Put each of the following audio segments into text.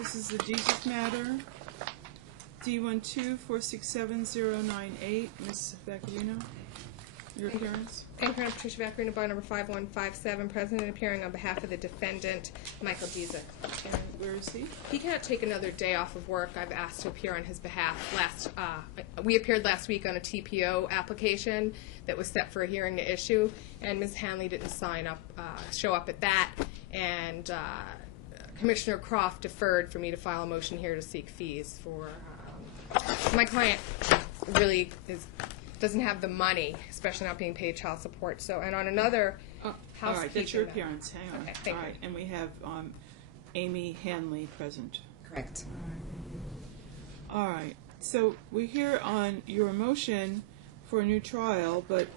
This is the Dziedzic matter, D12467098. Ms. Vaccarino, your appearance. Thank you, Patricia Vaccarino, bar number 5157, present and appearing on behalf of the defendant, Michael Dziedzic. And where is he? He cannot take another day off of work. I've asked to appear on his behalf. We appeared last week on a TPO application that was set for a hearing to issue, and Ms. Hanley didn't show up at that, and Commissioner Croft deferred for me to file a motion here to seek fees for my client. Really doesn't have the money, especially not being paid child support. So, and on another housekeeping. All right, that's your appearance. Hang on. Okay, thank all right, you. and we have Amy Hanley present. Correct. All right. So we're here on your motion for a new trial, but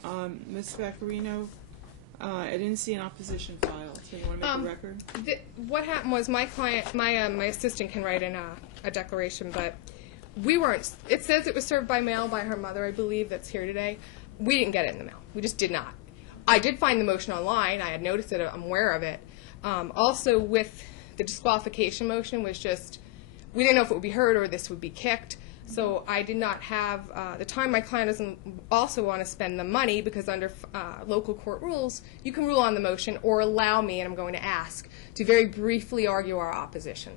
Ms. Vaccarino, I didn't see an opposition filed. So you want to make a record? What happened was my client, my assistant can write in a declaration, but we weren't. It says it was served by mail by her mother, I believe, that's here today. We didn't get it in the mail. We just did not. I did find the motion online. I had noticed it. I'm aware of it. Also, with the disqualification motion was just, we didn't know if it would be heard or this would be kicked. So I did not have the time. My client doesn't also want to spend the money because under local court rules, you can rule on the motion or allow me, and I'm going to ask, to very briefly argue our opposition.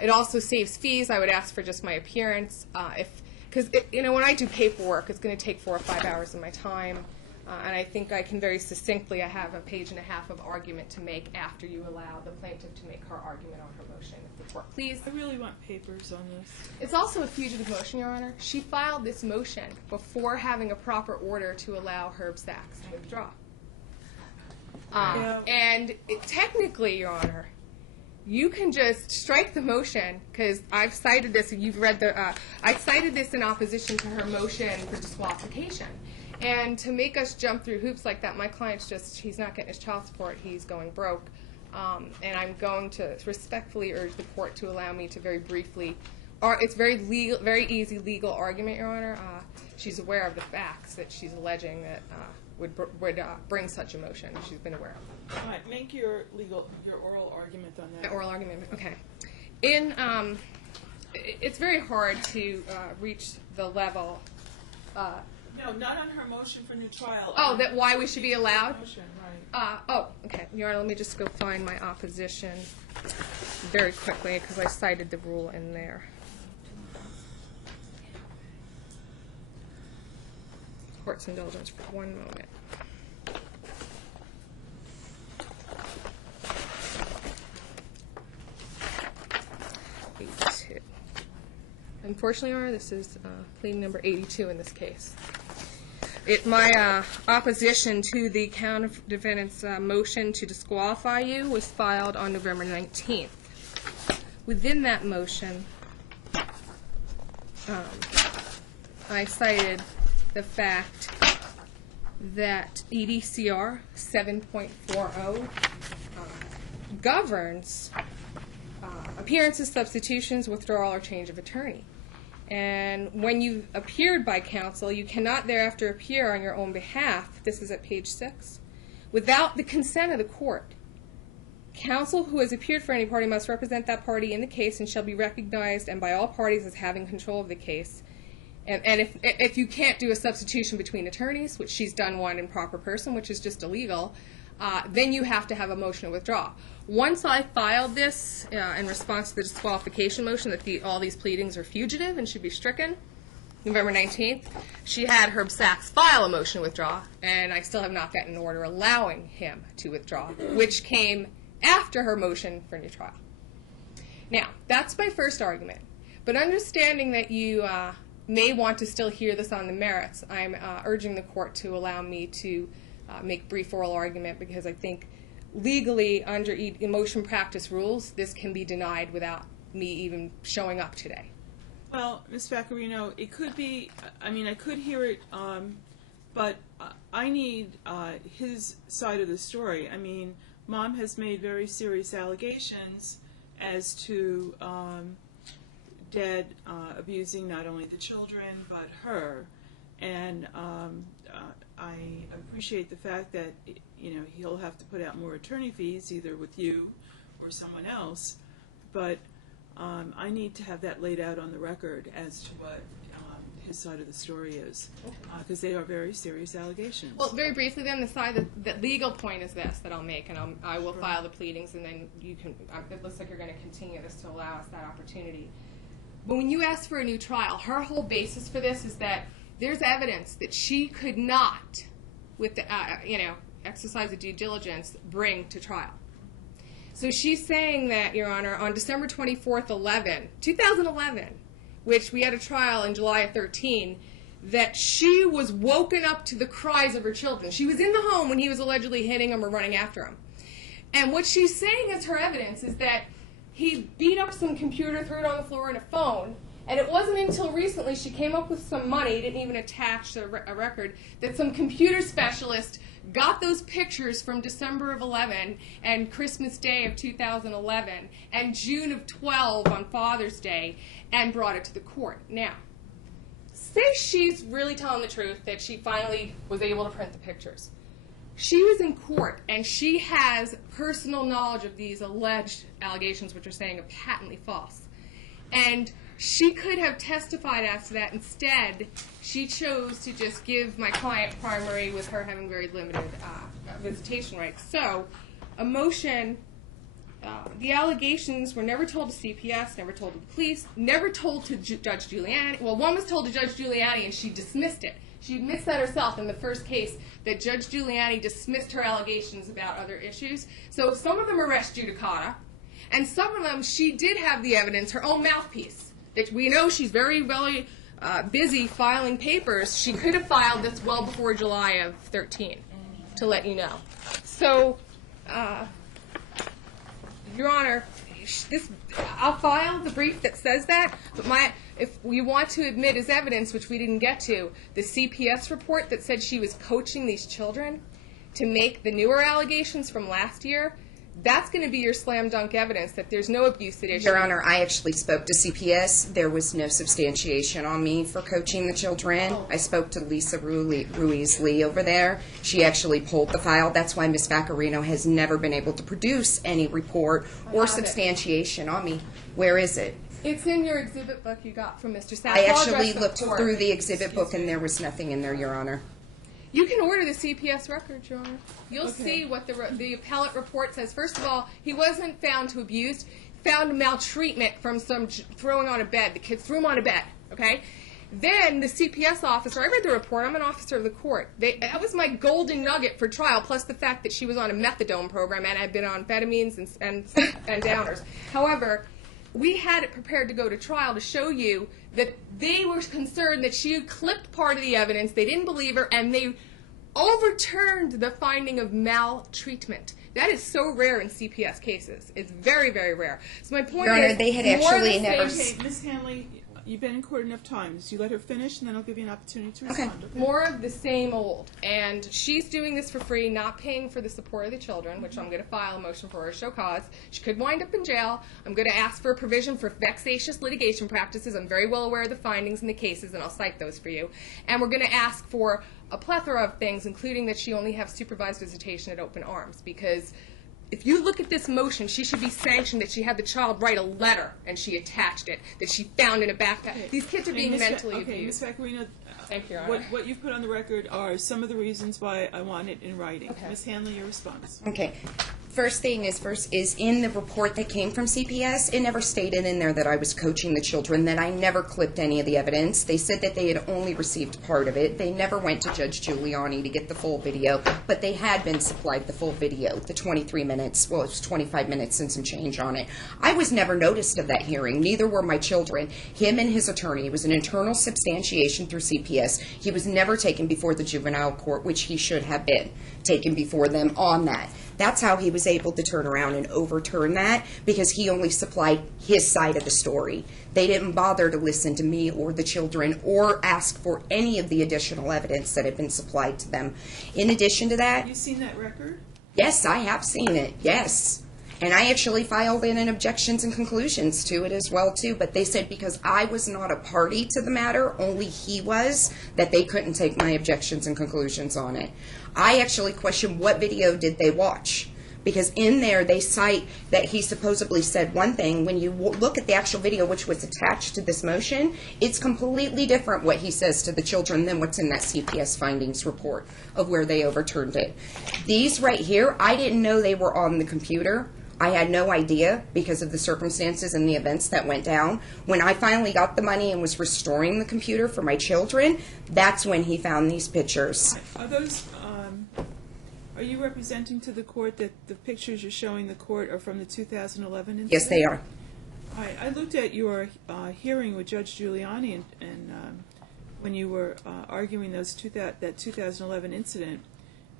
It also saves fees. I would ask for just my appearance. Because when I do paperwork, it's going to take 4 or 5 hours of my time. And I think I can very succinctly, I have a page and a half of argument to make after you allow the plaintiff to make her argument on her motion. If the court please. I really want papers on this. It's also a fugitive motion, Your Honor. She filed this motion before having a proper order to allow Herb Sachs to withdraw. And technically, Your Honor, you can just strike the motion, because I've cited this, and you've read I cited this in opposition to her motion for disqualification. And to make us jump through hoops like that, my client's he's not getting his child support, he's going broke. And I'm going to respectfully urge the court to allow me to very briefly, it's very easy legal argument, Your Honor. She's aware of the facts that she's alleging that would bring such a motion. She's been aware of. All right, make your oral argument on that. Oral argument, okay. It's very hard to reach the level. No, not on her motion for new trial. Oh, that why we should be allowed? Motion, right. Okay. Your Honor, let me just go find my opposition very quickly because I cited the rule in there. Court's indulgence for 1 moment. Unfortunately, Your Honor, this is pleading number 82 in this case. My opposition to the counter-defendant's motion to disqualify you was filed on November 19th. Within that motion, I cited the fact that EDCR 7.40 governs appearances, substitutions, withdrawal, or change of attorney. And when you've appeared by counsel, you cannot thereafter appear on your own behalf, this is at page 6, without the consent of the court. Counsel who has appeared for any party must represent that party in the case and shall be recognized and by all parties as having control of the case. And if you can't do a substitution between attorneys, which she's done one in proper person, which is just illegal, then you have to have a motion to withdraw. Once I filed this in response to the disqualification motion that all these pleadings are fugitive and should be stricken, November 19th, she had Herb Sachs file a motion to withdraw, and I still have not gotten an order allowing him to withdraw, which came after her motion for new trial. Now, that's my first argument. But understanding that you may want to still hear this on the merits, I'm urging the court to allow me to make brief oral argument because I think legally under motion practice rules, this can be denied without me even showing up today. Well, Ms. Vaccarino, it could be, I mean, I could hear it, but I need his side of the story. I mean, Mom has made very serious allegations as to Dad abusing not only the children but her. And I appreciate the fact that he'll have to put out more attorney fees, either with you or someone else. But I need to have that laid out on the record as to what his side of the story is, because they are very serious allegations. Well, very briefly then, the legal point is this that I'll make, and I will file the pleadings, and then you can, it looks like you're going to continue this to allow us that opportunity. But when you ask for a new trial, her whole basis for this is that there's evidence that she could not, with the, exercise of due diligence, bring to trial. So she's saying that, Your Honor, on December 24th, 2011, which we had a trial in July of 13, that she was woken up to the cries of her children. She was in the home when he was allegedly hitting them or running after them. And what she's saying as her evidence is that he beat up some computer, threw it on the floor, and a phone, and it wasn't until recently she came up with some money, didn't even attach a record, that some computer specialist got those pictures from December of 11 and Christmas Day of 2011 and June of 12 on Father's Day and brought it to the court. Now, say she's really telling the truth that she finally was able to print the pictures. She was in court and she has personal knowledge of these alleged allegations, which are saying are patently false. And she could have testified as to that. Instead, she chose to just give my client primary with her having very limited visitation rights. So, a motion, the allegations were never told to CPS, never told to the police, never told to Judge Giuliani. Well, one was told to Judge Giuliani and she dismissed it. She admits that herself in the first case, that Judge Giuliani dismissed her allegations about other issues. So some of them are res judicata, and some of them she did have the evidence, her own mouthpiece. That we know she's very, very busy filing papers. She could have filed this well before July of 13, to let you know. So, Your Honor, I'll file the brief that says that, but if we want to admit as evidence, which we didn't get to, the CPS report that said she was coaching these children to make the newer allegations from last year, that's going to be your slam dunk evidence that there's no abuse at issue. Your Honor, I actually spoke to CPS. There was no substantiation on me for coaching the children. I spoke to Lisa Ruiz-Lee over there. She actually pulled the file. That's why Ms. Vaccarino has never been able to produce any report or substantiation on me. Where is it? It's in your exhibit book you got from Mr. Sass. I actually looked through the exhibit book and there was nothing in there, Your Honor. You can order the CPS records, Your Honor. You'll see what the appellate report says. First of all, he wasn't found to abuse, found maltreatment from some throwing on a bed. The kids threw him on a bed, okay? Then the CPS officer, I read the report, I'm an officer of the court. That was my golden nugget for trial, plus the fact that she was on a methadone program and had been on amphetamines and downers. However, we had it prepared to go to trial to show you that they were concerned that she had clipped part of the evidence, they didn't believe her, and they overturned the finding of maltreatment. That is so rare in CPS cases. It's very, very rare. So my point Your Honor, is, they had actually never... Okay, Ms. Hanley, you've been in court enough times. You let her finish, and then I'll give you an opportunity to respond. Okay. More of the same old. And she's doing this for free, not paying for the support of the children, which I'm going to file a motion for her to show cause. She could wind up in jail. I'm going to ask for a provision for vexatious litigation practices. I'm very well aware of the findings in the cases, and I'll cite those for you. And we're going to ask for a plethora of things, including that she only have supervised visitation at Open Arms, because if you look at this motion, she should be sanctioned that she had the child write a letter and she attached it, that she found in a backpack. Okay. These kids are being mentally abused. Ms. Vaccarino, thank you, Your Honor. What you've put on the record are some of the reasons why I want it in writing. Okay. Ms. Hanley, your response. Okay. First thing is in the report that came from CPS, it never stated in there that I was coaching the children, that I never clipped any of the evidence. They said that they had only received part of it. They never went to Judge Giuliani to get the full video, but they had been supplied the full video, the 23 minutes. Well, it was 25 minutes and some change on it. I was never noticed of that hearing. Neither were my children. Him and his attorney. It was an internal substantiation through CPS. He was never taken before the juvenile court, which he should have been taken before them on that. That's how he was able to turn around and overturn that, because he only supplied his side of the story. They didn't bother to listen to me or the children or ask for any of the additional evidence that had been supplied to them. In addition to that... Have you seen that record? Yes, I have seen it, yes. And I actually filed in an objections and conclusions to it as well, too. But they said because I was not a party to the matter, only he was, that they couldn't take my objections and conclusions on it. I actually questioned what video did they watch. because in there they cite that he supposedly said one thing. When you look at the actual video, which was attached to this motion, it's completely different what he says to the children than what's in that CPS findings report of where they overturned it. These right here, I didn't know they were on the computer. I had no idea because of the circumstances and the events that went down. When I finally got the money and was restoring the computer for my children, that's when he found these pictures. Are those, are you representing to the court that the pictures you're showing the court are from the 2011 incident? Yes, they are. All right. I looked at your hearing with Judge Giuliani and when you were arguing that 2011 incident,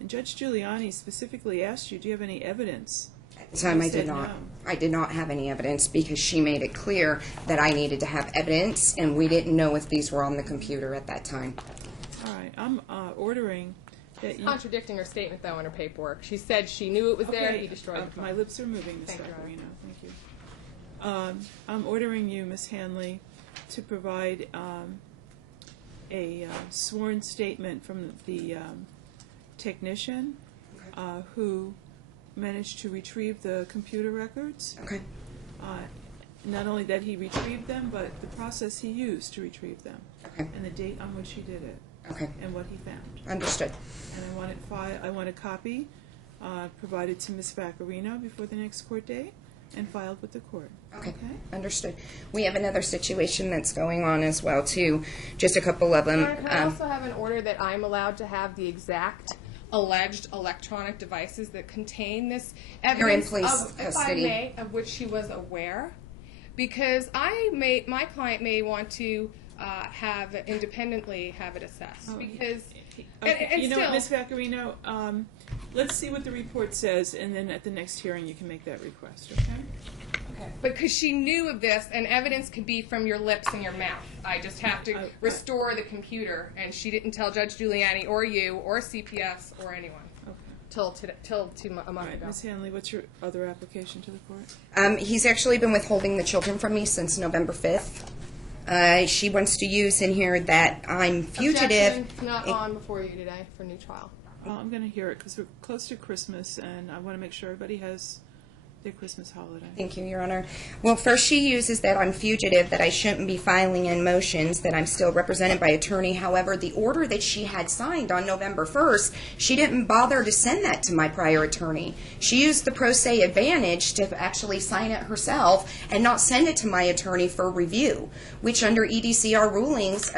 and Judge Giuliani specifically asked you, do you have any evidence? At the time, I did said not. no. I did not have any evidence because she made it clear that I needed to have evidence, and we didn't know if these were on the computer at that time. All right. I'm ordering that you... Contradicting her statement, though, in her paperwork. She said she knew it was there, he destroyed the phone. My lips are moving, Ms. Thank you, Vaccarino. Thank you. I'm ordering you, Ms. Hanley, to provide a sworn statement from the technician who managed to retrieve the computer records. Okay. Not only that he retrieved them, but the process he used to retrieve them. Okay. And the date on which he did it. Okay. And what he found. Understood. And I want a copy provided to Ms. Vaccarino before the next court date and filed with the court. Okay. Understood. We have another situation that's going on as well, too. Just a couple of them. Can I also have an order that I'm allowed to have the exact alleged electronic devices that contain this evidence, police if I custody. may, of which she was aware? Because my client may want to have independently have it assessed. Because Okay. and You know still, what, Ms. Vaccarino, let's see what the report says, and then at the next hearing you can make that request, okay? because she knew of this, and evidence could be from your lips and your mouth. I just have to restore the computer, and she didn't tell Judge Giuliani or you or CPS or anyone Okay. till a All month right, ago. Ms. Hanley, what's your other application to the court? He's actually been withholding the children from me since November 5th. She wants to use in here that I'm fugitive. Objection's not on before you today for new trial. Well, I'm going to hear it because we're close to Christmas, and I want to make sure everybody has their Christmas holiday. Thank you, Your Honor. Well, first she uses that I'm fugitive, that I shouldn't be filing in motions, that I'm still represented by attorney. However, the order that she had signed on November 1st, she didn't bother to send that to my prior attorney. She used the pro se advantage to actually sign it herself and not send it to my attorney for review, which under EDCR rulings,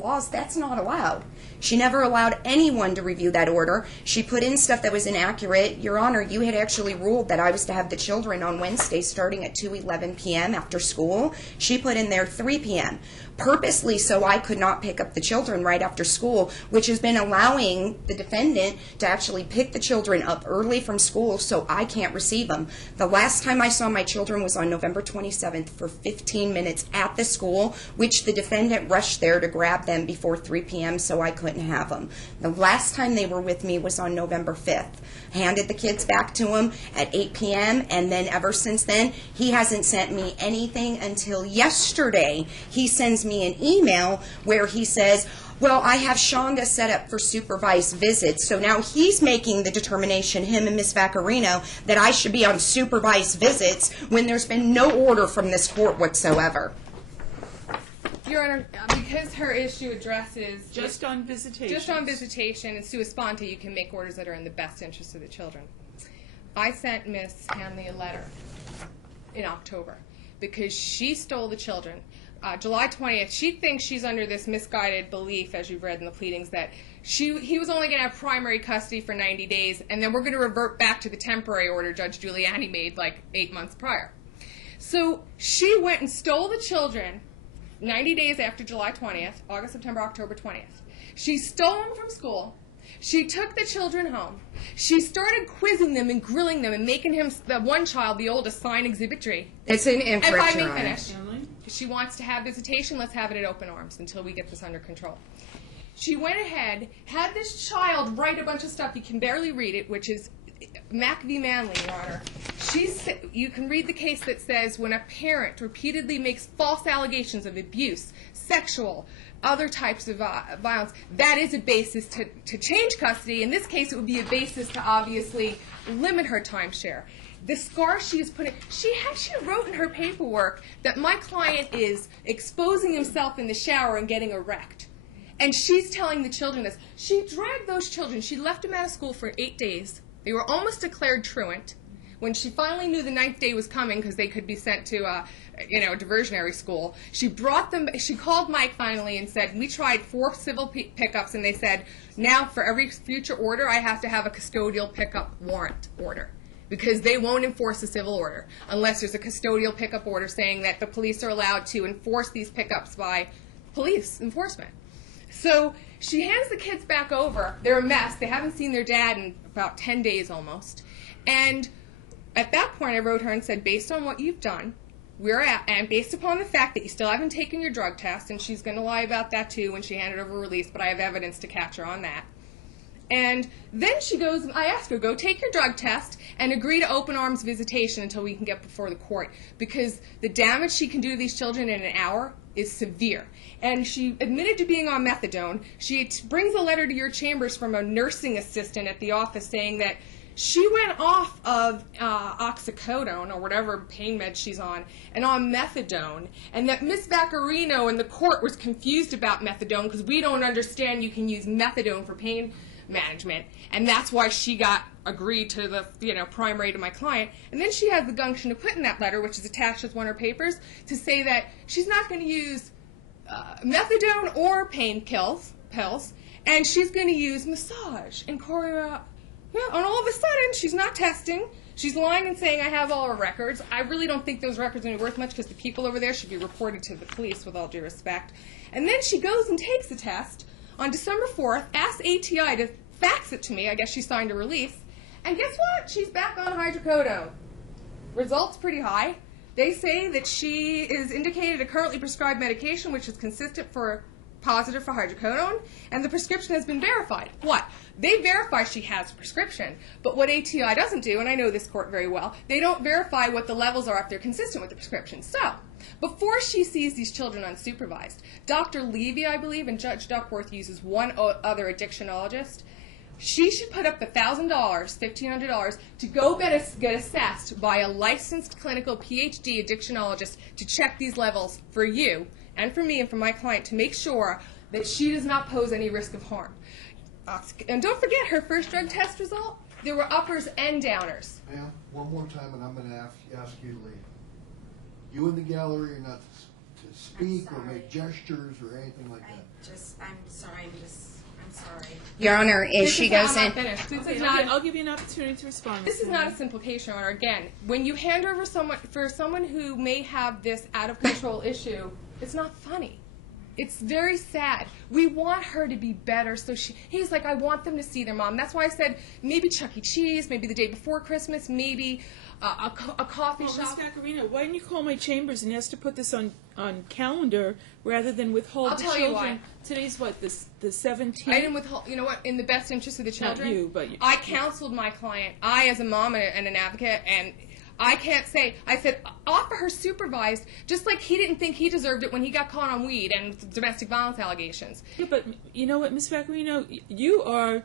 laws, that's not allowed. She never allowed anyone to review that order. She put in stuff that was inaccurate. Your Honor, you had actually ruled that I was to have the children on Wednesday starting at 2:11 p.m. after school. She put in there 3 p.m. purposely so I could not pick up the children right after school, which has been allowing the defendant to actually pick the children up early from school so I can't receive them. The last time I saw my children was on November 27th for 15 minutes at the school, which the defendant rushed there to grab them before 3 p.m. so I couldn't have them. The last time they were with me was on November 5th. Handed the kids back to him at 8 p.m. and then ever since then, he hasn't sent me anything until yesterday. He sends me an email where he says, well, I have Shonda set up for supervised visits. So now he's making the determination, him and Ms. Vaccarino, that I should be on supervised visits when there's been no order from this court whatsoever. Your Honor, because her issue addresses Just on visitation. Just on visitation and sua sponte, you can make orders that are in the best interest of the children. I sent Ms. Hanley a letter in October because she stole the children. July 20th, she thinks she's under this misguided belief, as you've read in the pleadings, that he was only going to have primary custody for 90 days, and then we're going to revert back to the temporary order Judge Giuliani made like 8 months prior. So she went and stole the children 90 days after July 20th, August, September, October 20th. She stole them from school. She took the children home. She started quizzing them and grilling them and making him, the one child, the oldest, sign Exhibit G. It's an incorrect, If I Your may Honor. finish. Hanley? If she wants to have visitation, let's have it at open arms until we get this under control. She went ahead, had this child write a bunch of stuff. You can barely read it, which is Mack v. Manley, Your Honor. You can read the case that says when a parent repeatedly makes false allegations of abuse, sexual, other types of violence, that is a basis to change custody. In this case, it would be a basis to obviously limit her timeshare. The scar she is putting, she wrote in her paperwork that my client is exposing himself in the shower and getting erect. And she's telling the children this. She dragged those children. She left them out of school for 8 days. They were almost declared truant. When she finally knew the 9th day was coming because they could be sent to a diversionary school, she brought them. She called Mike finally and said, we tried 4 civil pickups, and they said, now for every future order, I have to have a custodial pickup warrant order, because they won't enforce a civil order unless there's a custodial pickup order saying that the police are allowed to enforce these pickups by police enforcement. So she hands the kids back over. They're a mess. They haven't seen their dad in about 10 days almost. And at that point, I wrote her and said, based on what you've done, and based upon the fact that you still haven't taken your drug test, and she's going to lie about that too when she handed over release, but I have evidence to catch her on that. And then she goes, I asked her, go take your drug test and agree to open arms visitation until we can get before the court, because the damage she can do to these children in an hour is severe. And she admitted to being on methadone. She brings a letter to your chambers from a nursing assistant at the office saying that she went off of oxycodone or whatever pain med she's on and on methadone, and that Miss Vaccarino in the court was confused about methadone because we don't understand you can use methadone for pain management, and that's why she got agreed to the prime rate of my client. And then she has the gumption to put in that letter, which is attached as one of her papers, to say that she's not going to use methadone or pain pills, and she's going to use massage and choreo. Yeah, and all of a sudden she's not testing. She's lying and saying I have all her records. I really don't think those records are worth much because the people over there should be reported to the police, with all due respect. And then she goes and takes the test on December 4th, asks ATI to fax it to me. I guess she signed a release. And guess what? She's back on hydrocodone. Results pretty high. They say that she is indicated a currently prescribed medication, which is positive for hydrocodone, and the prescription has been verified. What? They verify she has a prescription, but what ATI doesn't do, and I know this court very well, they don't verify what the levels are if they're consistent with the prescription. So, before she sees these children unsupervised, Dr. Levy, I believe, and Judge Duckworth uses one other addictionologist, she should put up the $1,000, $1,500, to go get assessed by a licensed clinical PhD addictionologist to check these levels for you and for me and for my client to make sure that she does not pose any risk of harm. And don't forget her first drug test result, there were uppers and downers. Ma'am, one more time and I'm going to ask you to leave. You in the gallery are not to speak or make gestures or anything like that. I'm sorry. Your Honor, if she goes in... I'll give you an opportunity to respond. This is not a simple case, Your Honor. Again, when you hand over someone who may have this out-of-control issue, it's not funny. It's very sad. We want her to be better, so he's like, I want them to see their mom. That's why I said maybe Chuck E. Cheese, maybe the day before Christmas, maybe a coffee shop. Miss Vaccarino, why didn't you call my chambers and ask to put this on calendar rather than withhold the children? I'll tell you why. Today's what, the 17th? I didn't withhold, you know what, in the best interest of the children. Not you, but... I counseled my client, I as a mom and an advocate, and I can't say, I said, offer her supervised, just like he didn't think he deserved it when he got caught on weed and domestic violence allegations. Yeah, but you know what, Miss Vaccarino, you are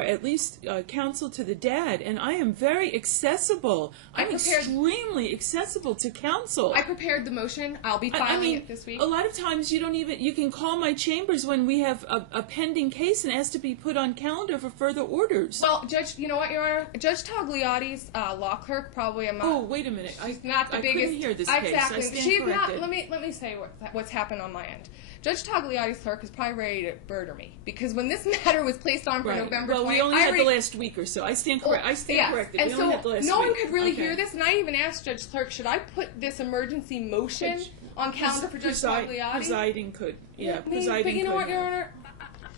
at least counsel to the dad, and I am very accessible. I'm extremely accessible to counsel. I prepared the motion. I'll be filing it this week. A lot of times you can call my chambers when we have a pending case and ask to be put on calendar for further orders. Well, Judge, you know what, Your Honor? Judge Togliatti's law clerk, probably a Oh, wait a minute. She's not the I biggest. couldn't hear this exactly. case. I stand She's corrected. not. Let me say what's happened on my end. Judge Togliatti's clerk is probably ready to murder me because when this matter was placed on for November 20th, we only had the last week or so. I stand corrected. And we only had the last no week. one could really hear this, and I even asked Judge Clerk, should I put this emergency motion on calendar for Judge Togliatti? Presiding could. Yeah, Maybe, presiding but you know could. what, Your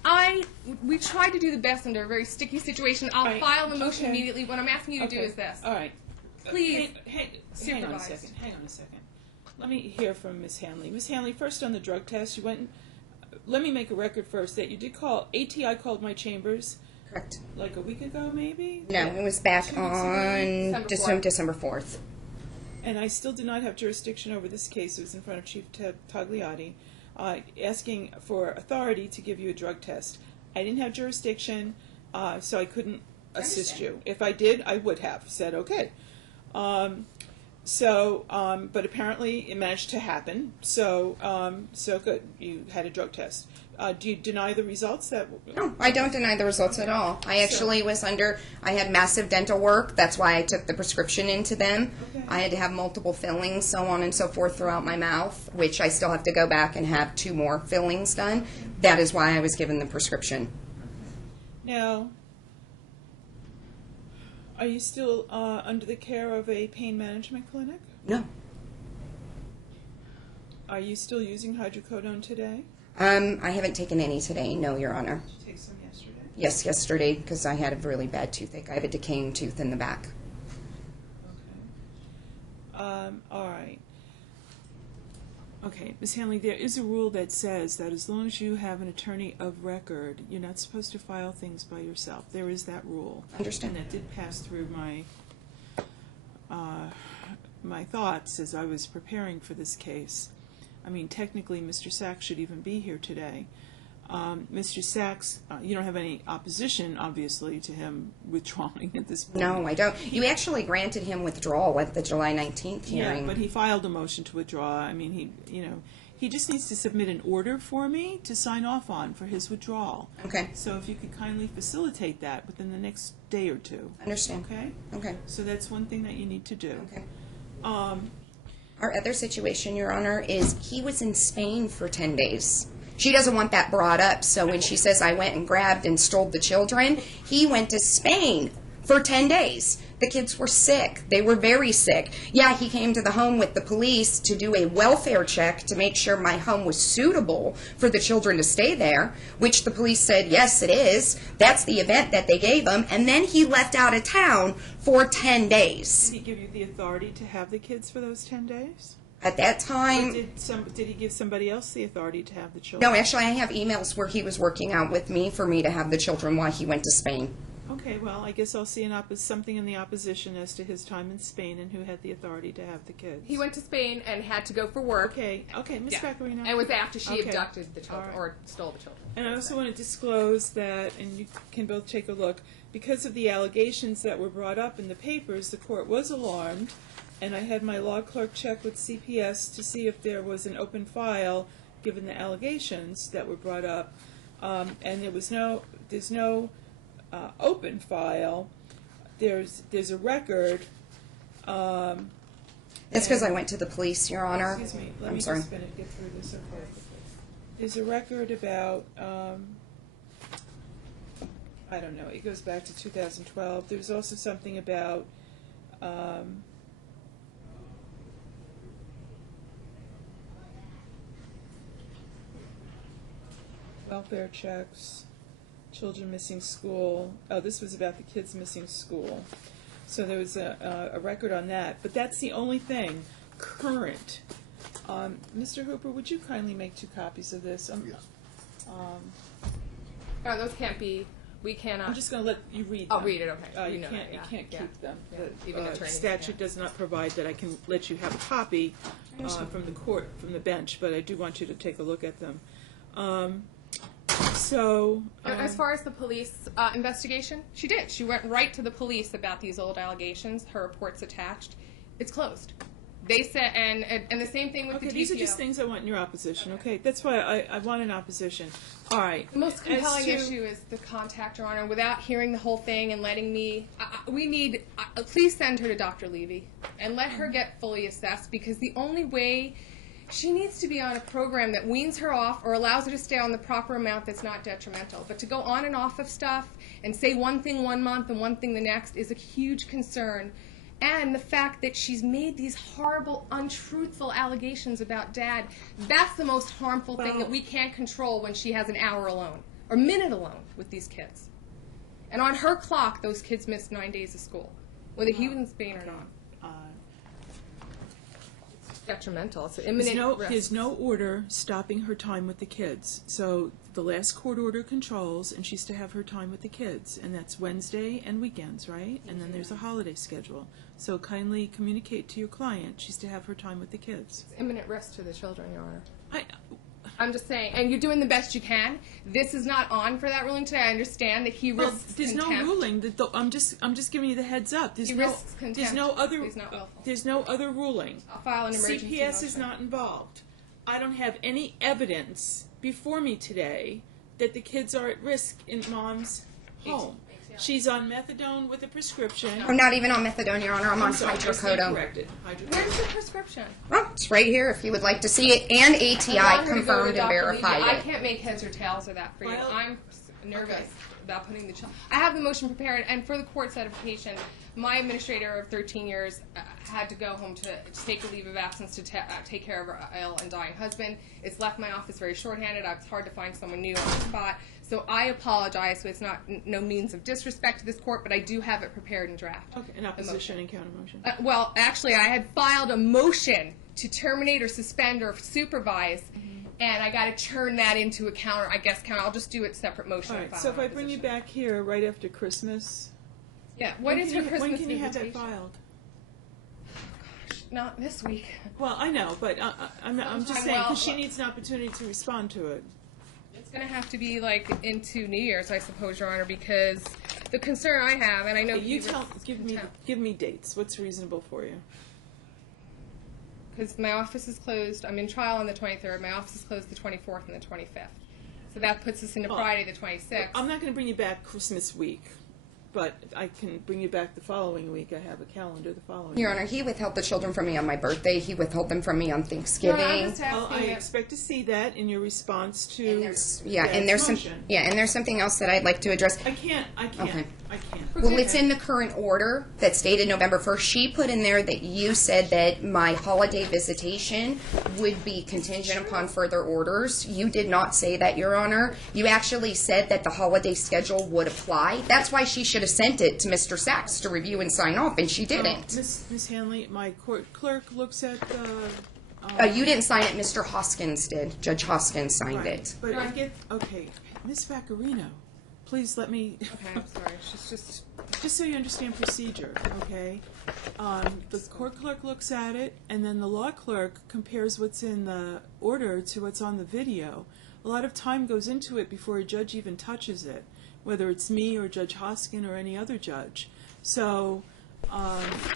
Honor? We tried to do the best under a very sticky situation. I'll file the motion immediately. What I'm asking you to do is this. All right. Please. Hang on a second. Let me hear from Ms. Hanley. Ms. Hanley, first on the drug test, you went. Let me make a record first that you did call. ATI called my chambers. Correct. Like a week ago, maybe? No, it was back on December 4th. And I still do not have jurisdiction over this case. It was in front of Chief Togliatti. asking for authority to give you a drug test. I didn't have jurisdiction, so I couldn't assist you. If I did, I would have said okay. But apparently it managed to happen. So good. You had a drug test. Do you deny the results? No, I don't deny the results at all. I actually I had massive dental work. That's why I took the prescription into them. Okay. I had to have multiple fillings, so on and so forth, throughout my mouth, which I still have to go back and have 2 more fillings done. That is why I was given the prescription. Now, are you still under the care of a pain management clinic? No. Are you still using hydrocodone today? I haven't taken any today, no, Your Honor. Did you take some yesterday? Yes, yesterday, because I had a really bad toothache. I have a decaying tooth in the back. Okay. All right. Okay, Ms. Hanley, there is a rule that says that as long as you have an attorney of record, you're not supposed to file things by yourself. There is that rule. Understand. And that did pass through my thoughts as I was preparing for this case. I mean, technically, Mr. Sachs should even be here today. Mr. Sachs, you don't have any opposition, obviously, to him withdrawing at this point. No, I don't. You actually granted him withdrawal at the July 19th hearing. Yeah, but he filed a motion to withdraw. I mean, he just needs to submit an order for me to sign off on for his withdrawal. Okay. So if you could kindly facilitate that within the next day or two. Understand. Okay? Okay. So that's one thing that you need to do. Okay. Um, Our other situation, Your Honor, is he was in Spain for 10 days. She doesn't want that brought up, so when she says I went and grabbed and stole the children, he went to Spain for 10 days. The kids were sick. They were very sick. Yeah, he came to the home with the police to do a welfare check to make sure my home was suitable for the children to stay there, which the police said, yes, it is. That's the event that they gave him. And then he left out of town for 10 days. did he give you the authority to have the kids for those 10 days? At that Or time, did he give somebody else the authority to have the children? no, actually, I have emails where he was working out with me for me to have the children while he went to Spain. Okay, well, I guess I'll see something in the opposition as to his time in Spain and who had the authority to have the kids. He went to Spain and had to go for work. Okay, Ms. Vaccarino. And it was after she Okay. abducted the children, All right. or stole the children. And I also want to disclose that, and you can both take a look, because of the allegations that were brought up in the papers, the court was alarmed, and I had my law clerk check with CPS to see if there was an open file given the allegations that were brought up, and there's no open file. There's a record. That's because I went to the police, Your Honor. Excuse me. Let I'm me sorry. just get through this. Okay. There's a record about. I don't know. It goes back to 2012. There's also something about. Welfare checks, children missing school. Oh, this was about the kids missing school. So there was a record on that. But that's the only thing current. Mr. Hooper, would you kindly make 2 copies of this? Yes. Oh, those can't be. We cannot. I'm just going to let you read them. I'll read it. Okay. You know can't, that, you yeah, can't yeah. keep them. Yeah. The Even attorneys, statute yeah. does not provide that I can let you have a copy from the court, from the bench, but I do want you to take a look at them. As far as the police investigation, she did. She went right to the police about these old allegations. Her report's attached. It's closed. They said, and the same thing with Okay, the TPO. these are just things I want in your opposition. Okay, that's why I want an opposition. All right. The most compelling As to- issue is the contact, Your Honor, without hearing the whole thing and letting me. We need. Please send her to Dr. Levy and let her get fully assessed, because the only way. She needs to be on a program that weans her off or allows her to stay on the proper amount that's not detrimental. But to go on and off of stuff and say one thing one month and one thing the next is a huge concern. And the fact that she's made these horrible, untruthful allegations about Dad, that's the most harmful thing that we can't control when she has an hour alone or minute alone with these kids. And on her clock, those kids missed 9 days of school, whether he was in Spain or not. Detrimental. It's an imminent risk. There's no order stopping her time with the kids. So the last court order controls, and she's to have her time with the kids, and that's Wednesday and weekends, right? And then there's a holiday schedule. So kindly communicate to your client she's to have her time with the kids. It's imminent risk to the children, Your Honor. I'm just saying, and you're doing the best you can. This is not on for that ruling today. I understand that he Well, risks there's contempt. no ruling. I'm just giving you the heads up. There's He no risks contempt. there's no other He's not willful. there's no other ruling. I'll file an emergency CPS motion. is not involved. I don't have any evidence before me today that the kids are at risk in mom's home. She's on methadone with a prescription. I'm not even on methadone, Your Honor. I'm on sorry, I stand hydrocodone. corrected. Where's the prescription? Oh, it's right here if you would like to see it. And ATI I want her to go to confirmed and Dr. verified Levy. I it. can't make heads or tails of that for you. Well, I'm nervous okay. about putting the child. I have the motion prepared, and for the court certification, my administrator of 13 years had to go home to take a leave of absence to take care of her ill and dying husband. It's left my office very shorthanded. It's hard to find someone new on the spot. So I apologize. So it's not no means of disrespect to this court, but I do have it prepared in draft. Okay, an opposition and counter motion. Well, actually, I had filed a motion to terminate or suspend or supervise, and I got to turn that into a counter. I'll just do it separate motion. All and right. file So if an I bring you opposition. back here right after Christmas, Yeah, what is her Christmas when can you have that invitation? filed? Not this week. Well, I know, but I'm just Sometime, saying well, because she needs an opportunity to respond to it. It's going to have to be like into New Year's, I suppose, Your Honor, because the concern I have, and I know You give me dates. What's reasonable for you? because my office is closed. I'm in trial on the 23rd. My office is closed the 24th and the 25th. So that puts us into Oh. Friday the 26th. I'm not going to bring you back Christmas week, but I can bring you back the following week. I have a calendar the following Your week. Honor, he withheld the children from me on my birthday. He withheld them from me on No, Thanksgiving. I'm just Well, I asking you. expect to see that in your response to And Dad's there's motion. something else that I'd like to address. I can't. Okay. I can't. Well, it's in the current order that's dated November 1st. She put in there that you said that my holiday visitation would be contingent upon further orders. You did not say that, Your Honor. You actually said that the holiday schedule would apply. That's why she should have sent it to Mr. Sachs to review and sign off, and she didn't. Miss Hanley, my court clerk looks at the. You didn't sign it. Mr. Hoskins did. Judge Hoskins signed Right. it. But I get okay, Miss Vaccarino. Please let me. Okay, I'm sorry. She's just. So you understand procedure, okay? The court clerk looks at it, and then the law clerk compares what's in the order to what's on the video. A lot of time goes into it before a judge even touches it, whether it's me or Judge Hoskin or any other judge. So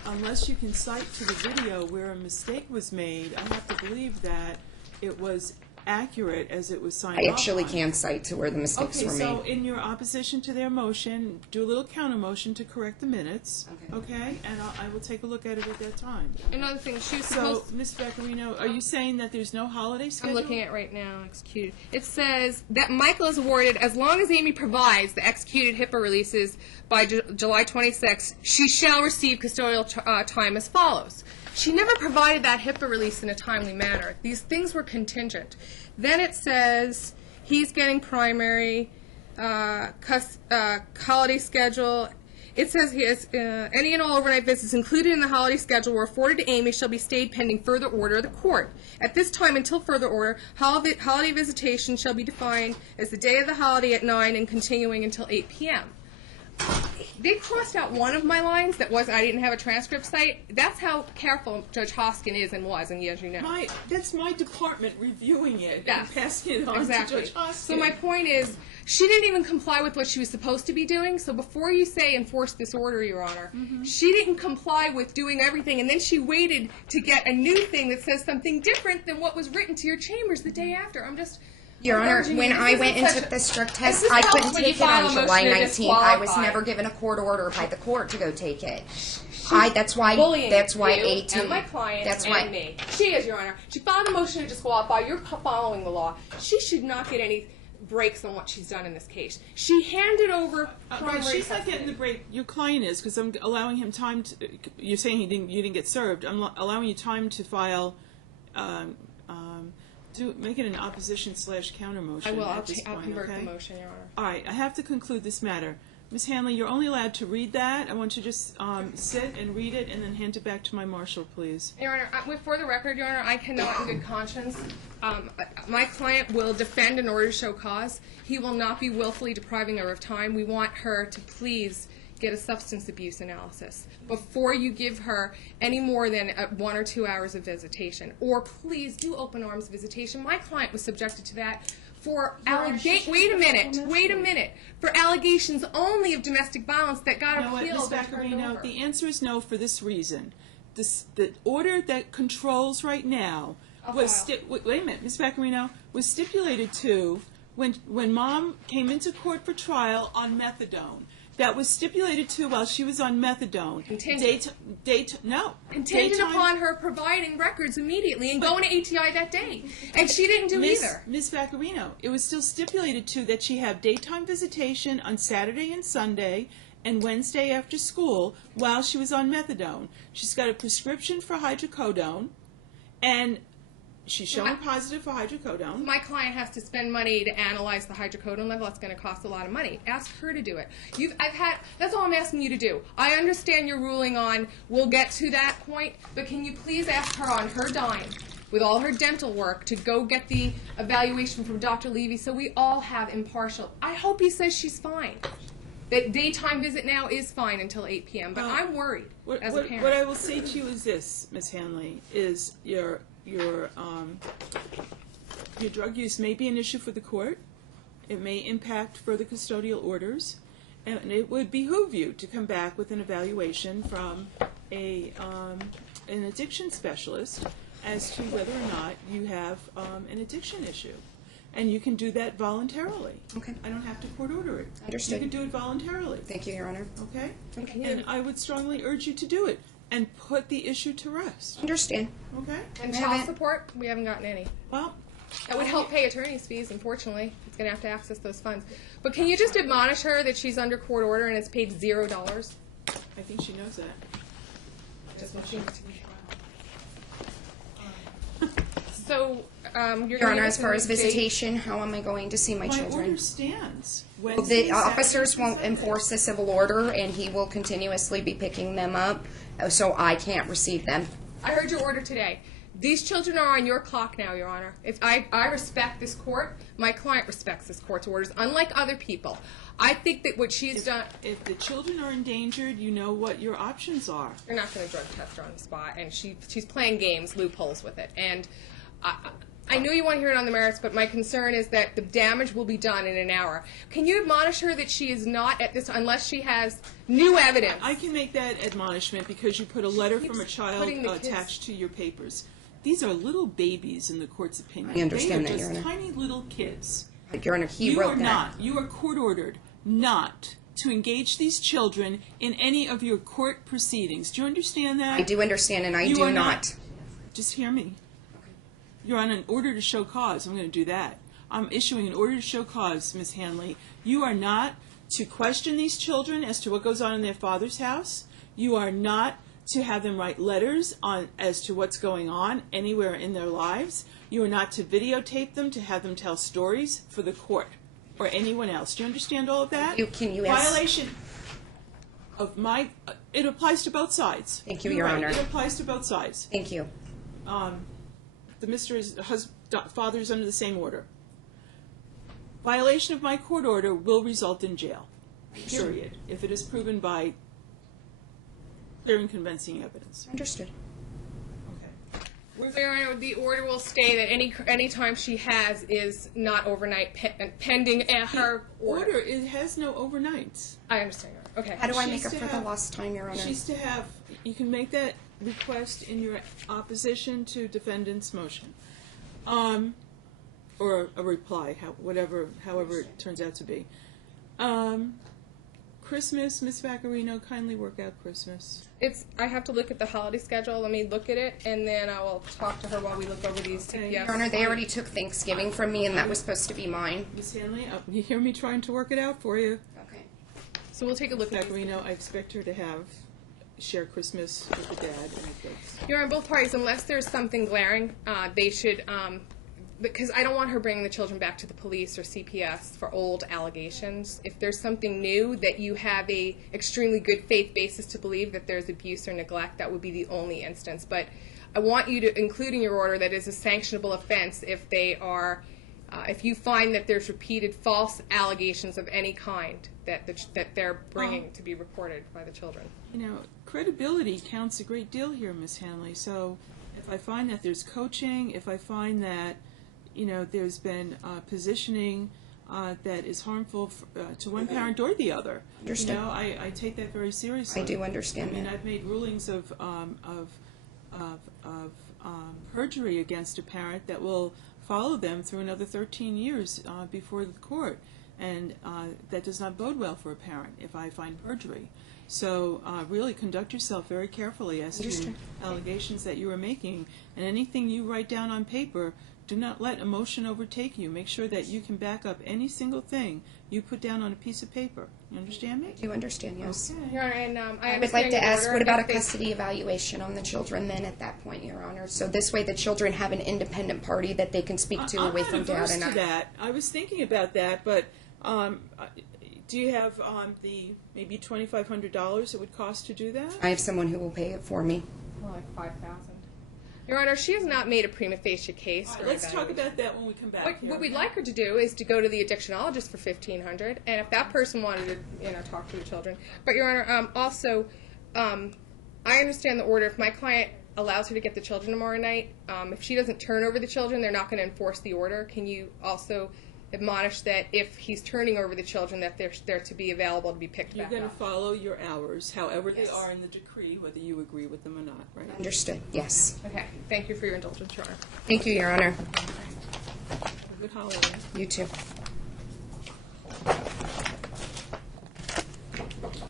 unless you can cite to the video where a mistake was made, I have to believe that it was accurate as it was signed off I actually on. can cite to where the mistakes Okay, were so made. in your opposition to their motion, do a little counter motion to correct the minutes, okay? And I will take a look at it at that time. Another thing, she was So, supposed. Ms. Vaccarino, are you saying that there's no holiday I'm schedule? looking at right now, executed. It says that Michael is awarded as long as Amy provides the executed HIPAA releases by July 26th, she shall receive custodial time as follows. She never provided that HIPAA release in a timely manner. These things were contingent. Then it says he's getting primary holiday schedule. It says he has any and all overnight visits included in the holiday schedule were afforded to Amy shall be stayed pending further order of the court. At this time, until further order, holiday visitation shall be defined as the day of the holiday at 9 and continuing until 8 p.m. They crossed out one of my lines that was I didn't have a transcript site. That's how careful Judge Hoskin is and was, and as you know. That's my department reviewing it Yes. and passing it on Exactly. to Judge Hoskin. So my point is, she didn't even comply with what she was supposed to be doing. So before you say enforce this order, Your Honor, she didn't comply with doing everything, and then she waited to get a new thing that says something different than what was written to your chambers the day after. I'm just... Your Honor, urging when you. I This went isn't and such took a- the strict This test, is I how couldn't when you take it on file a July motion to 19th. I was disqualify. never given a court order by the court to go take it. That's why bullying you 18 and my client That's and why me. She is, Your Honor. She filed a motion to disqualify. You're following the law. She should not get any breaks on what she's done in this case. She handed over primary Right, she's not custody. getting the break. Your client is, because I'm allowing him time to. You're saying you didn't get served. I'm allowing you time to file. Make it an opposition/counter motion. I will. At this I'll point, convert okay? the motion, Your Honor. All right, I have to conclude this matter. Ms. Hanley, you're only allowed to read that. I want you to just sit and read it and then hand it back to my marshal, please. Your Honor, for the record, Your Honor, I cannot in good conscience. My client will defend an order to show cause. He will not be willfully depriving her of time. We want her to please get a substance abuse analysis before you give her any more than 1 or 2 hours of visitation. Or please do open arms visitation. My client was subjected to that for wait a minute, for allegations only of domestic violence that got appealed and turned over. The answer is no for this reason. The order that controls right now was wait a minute, Ms. Vaccarino, was stipulated to when Mom came into court for trial on methadone. That was stipulated to while she was on methadone. Contingent upon her providing records immediately and going to ATI that day. And she didn't do either. Ms. Vaccarino, it was still stipulated to that she have daytime visitation on Saturday and Sunday and Wednesday after school while she was on methadone. She's got a prescription for hydrocodone, and she's showing positive for hydrocodone. My client has to spend money to analyze the hydrocodone level. That's going to cost a lot of money. Ask her to do it. That's all I'm asking you to do. I understand your ruling on we'll get to that point, but can you please ask her on her dime, with all her dental work, to go get the evaluation from Dr. Levy so we all have impartial. I hope he says she's fine. That daytime visit now is fine until 8 p.m., but I'm worried as a parent. What I will say to you is this, Ms. Hanley, is your drug use may be an issue for the court. It may impact further custodial orders, and it would behoove you to come back with an evaluation from an addiction specialist as to whether or not you have an addiction issue. And you can do that voluntarily. Okay. I don't have to court order it. Understood. You can do it voluntarily. Thank you, Your Honor. Okay? Okay. And I would strongly urge you to do it and put the issue to rest. Understand. Okay? And child support, we haven't gotten any. Well, That would help pay attorney's fees, unfortunately. It's going to have to access those funds. But can you just admonish her that she's under court order and it's paid $0? I think she knows that. Just when she needs to be So, Your Honor, as far as visitation, how am I going to see my My children? order stands. Well, Wednesday, the officers Saturday, won't Sunday. enforce the civil order, and he will continuously be picking them up, so I can't receive them. I heard your order today. These children are on your clock now, Your Honor. If I respect this court. My client respects this court's orders, unlike other people. I think that what she's done... If the children are endangered, you know what your options are. You're not going to drug test her on the spot, and she's playing games, loopholes with it. And I know you want to hear it on the merits, but my concern is that the damage will be done in an hour. Can you admonish her that she is not at this, unless she has new evidence? I can make that admonishment because you put a letter from a child putting the kids- attached to your papers. These are little babies in the court's opinion. I understand they that, are Your just Honor. tiny little kids. Your Honor, he You wrote are that. not. You are court ordered not to engage these children in any of your court proceedings. Do you understand that? I do understand, and I You do are not. Just hear me. You're on an order to show cause. I'm going to do that. I'm issuing an order to show cause, Ms. Hanley. You are not to question these children as to what goes on in their father's house. You are not to have them write letters on as to what's going on anywhere in their lives. You are not to videotape them, to have them tell stories for the court or anyone else. Do you understand all of that? Can you ask? Violation of my... it applies to both sides. Thank you, You're Your right. Honor. It applies to both sides. Thank you. The father is under the same order. Violation of my court order will result in jail. Period. If it is proven by clear and convincing evidence. Understood. Okay. Your Honor, the order will stay that any time she has is not overnight pending her order. It has no overnights. I understand, Your Honor. Okay. How do I make She's up to for the have- lost time, Your Honor? She's to have, you can make that request in your opposition to defendant's motion. Or a reply, however it turns out to be. Christmas, Miss Vaccarino, kindly work out Christmas. I have to look at the holiday schedule. Let me look at it, and then I will talk to her while we look over these Okay. TPS. Your Honor, they already took Thanksgiving from me, and that was supposed to be mine. Miss Hanley, you hear me trying to work it out for you. Okay. So we'll take a look at these. Vaccarino, I expect her to share Christmas with the dad and the kids. Your Honor, both parties, unless there's something glaring, they should, because I don't want her bringing the children back to the police or CPS for old allegations. If there's something new that you have a extremely good faith basis to believe that there's abuse or neglect, that would be the only instance. But I want you to include in your order that it's a sanctionable offense if they are if you find that there's repeated false allegations of any kind that they're bringing to be reported by the children. You know, credibility counts a great deal here, Ms. Hanley. So if I find that there's coaching, if I find that, you know, there's been positioning that is harmful to one parent or the other, Understand. you know, I take that very seriously. I do understand I mean, that. I've made rulings of perjury against a parent that will follow them through another 13 years before the court, and that does not bode well for a parent if I find perjury. So really conduct yourself very carefully as to allegations that you are making, and anything you write down on paper, do not let emotion overtake you. Make sure that you can back up any single thing you put down on a piece of paper. You understand me? I do understand, yes. Okay. Your Honor, and I would like to ask, order, what about a if they- custody evaluation on the children then at that point, Your Honor? So this way the children have an independent party that they can speak to away from Dad and I'm not averse I. to that. I was thinking about that, but do you have the maybe $2,500 it would cost to do that? I have someone who will pay it for me. More like 5,000. Your Honor, she has not made a prima facie case. All for right, let's talk evaluation. about that when we come back. What we'd like her to do is to go to the addictionologist for $1,500, and if that person wanted to, talk to the children. But Your Honor, also, I understand the order. If my client allows her to get the children tomorrow night, if she doesn't turn over the children, they're not going to enforce the order. Can you also admonish that if he's turning over the children, that they're to be available to be picked You're back going to up? follow your hours, however Yes. they are in the decree, whether you agree with them or not, right? Understood, yes. Okay. Thank you for your indulgence, Your Honor. Thank you, Your Honor. Have a good holiday. You too.